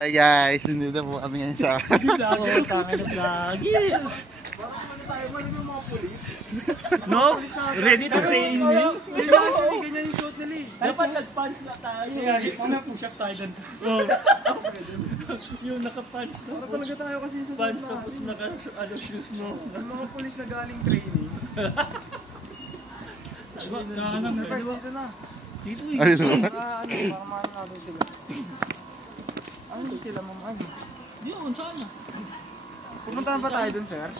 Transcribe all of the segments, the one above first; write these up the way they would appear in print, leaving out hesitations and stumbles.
Hi guys, hindi na po kami ngayon sa... Oo, tangan na lagi. No? Ready to train me? Ganyan yung suot nila eh. Dapat nag-pants na tayo. Mamaya push-up tayo dun. Yung naka-pants na. Para talaga tayo kasi yung suot Pants na. tapos naka-shoes mo. Ang mga pulis na galing training. Dito na. Dito eh. Ano ba? Para maano natin sila. Ano sila ma'am? Di ako, saan na? Pupuntahan ba tayo dun, sir?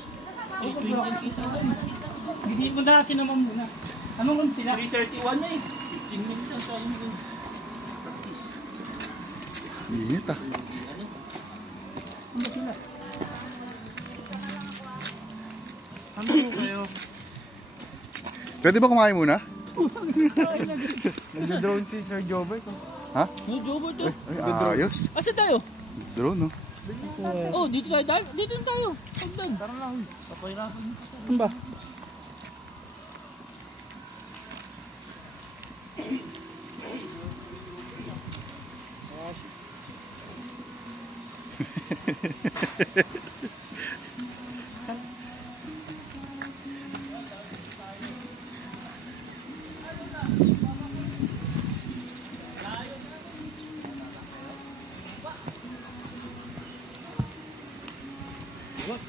Hindi mo na kasi naman muna. Anong kung sila? 3:31 na eh. 15 minutes ang tayo mo. Init ah. Ano ba sila? Ano po kayo? Pwede ba kumain muna? Nagdo-drone si Sir Jobert. Ha? No, Jobo to. Ay, ayos. Asa tayo? Drone no? Oh, dito tayo. Dito tayo. Pagdan. Tara lang. Papahirapan mo. Ano ba?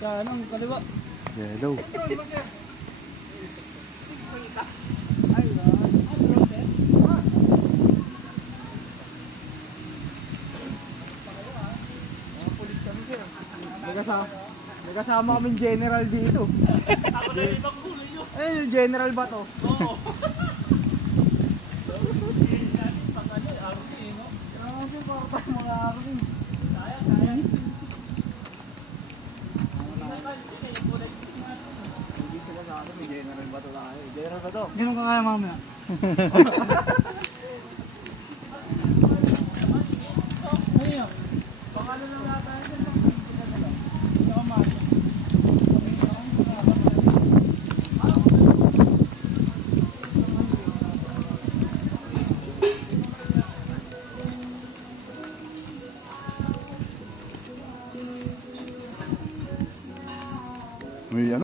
Kanang kaliwa. Hello. Nagkasama kaming general dito. Ako na yung ibang kulay nyo. Ayun, yung general ba to? Oo. Pang RP, no? Kasi para tayo mga army. Kaya. Hindi sila sa akin, may general ba to tayo? General ba to? Ganun ka kaya mamaya. Ano yun? Pakalo lang natin. May ano?